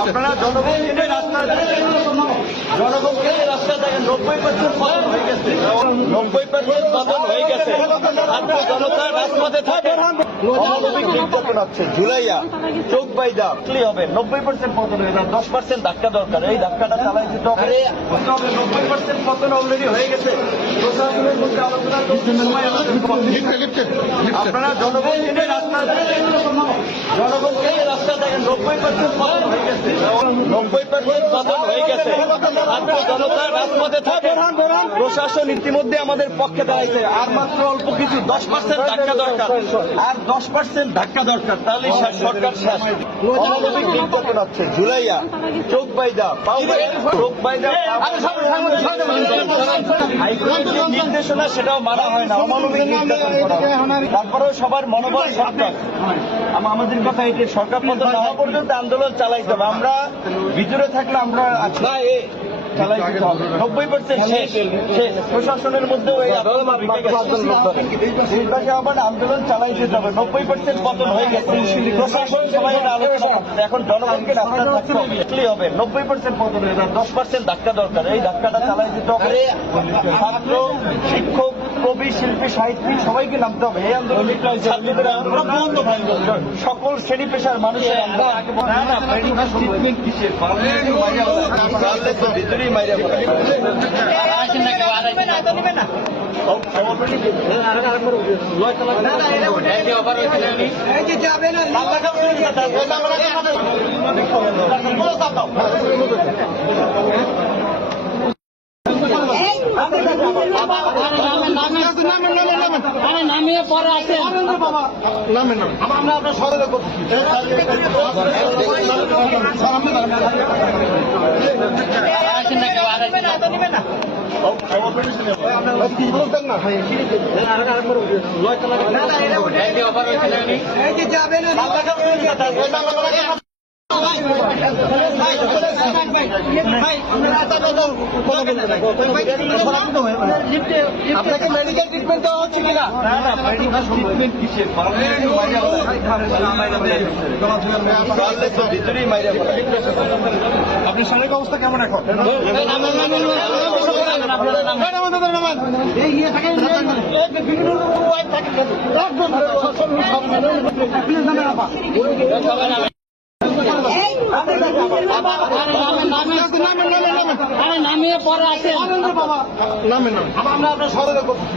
আপনারা জনগণকে রাস্তা জনগণকে রাস্তা দেখেন 90% পতন হয়ে গেছে 90% পতন হয়ে গেছে ছাত্র জনতা রাজপথে থাকে অমানবিক নির্যাতন হচ্ছে ঝুলাইয়া চোখ বাইদা ক্লি হবে 90% পতন হয়ে যায় 10% ধাক্কা দরকার এই ধাক্কাটা চালাই দিতে হবে 90% পতন অলরেডি হয়ে গেছে প্রশাসনের মধ্যে আলোচনা করতে সময় আপনারা জনগণকে রাস্তা জনগণকে রাস্তা দেখেন 90% পতন হয়ে গেছে 90% পতন হয়ে গেছে ছাত্র জনতা রাজপথে থাকে প্রশাসন ইতিমধ্যে আমাদের পক্ষে দাঁড়াইছে আর মাত্র অল্প কিছু 10% ধাক্কা দরকার আর 10% ধাক্কা দরকার তাহলে সরকার শেষ অমানবিক নির্যাতন হচ্ছে ঝুলাইয়া চোখ বাইদা পাও চোখ বাইদা হাইকোর্টের নির্দেশনা সেটাও মানা হয় না অমানবিক নির্যাতন করা তারপরেও সবার মনোবল সরকার আমাদের কথা এটি সরকার পতন না হওয়া পর্যন্ত আন্দোলন চালাইতে হবে আমরা ভিতরে থাকলে আমরা চালাই দিতে হবে 90% শেষ প্রশাসনের মধ্যে আবার আন্দোলন চালাই দিতে হবে 90% পতন হয়ে গেছে প্রশাসন সবাই আলোচনা এখন জনগণকে রাস্তা থাকতে হবে 90% পতন হয়ে যায় 10% ধাক্কা দরকার এই ধাক্কাটা চালাই দিতে হবে ছাত্র শিক্ষক কবি শিল্পী সাহিত্যিক সবাইকে নামতে হবে এই আন্দোলন ছাত্রদের আন্দোলন সকল শ্রেণী পেশার মানুষের ভিতরেই মাইরা নামিয়ে পরে আছে নামেন আমরা আপনার সরলে করছি আপনাকে মেডিকেল ট্রিটমেন্ট দেওয়া হচ্ছে কিনা ভিতরেই মাইরা আপনার শারীরিক অবস্থা কেমন এখন নামিয়ে পরে আছে নামেন আমরা আপনার সরলে করছি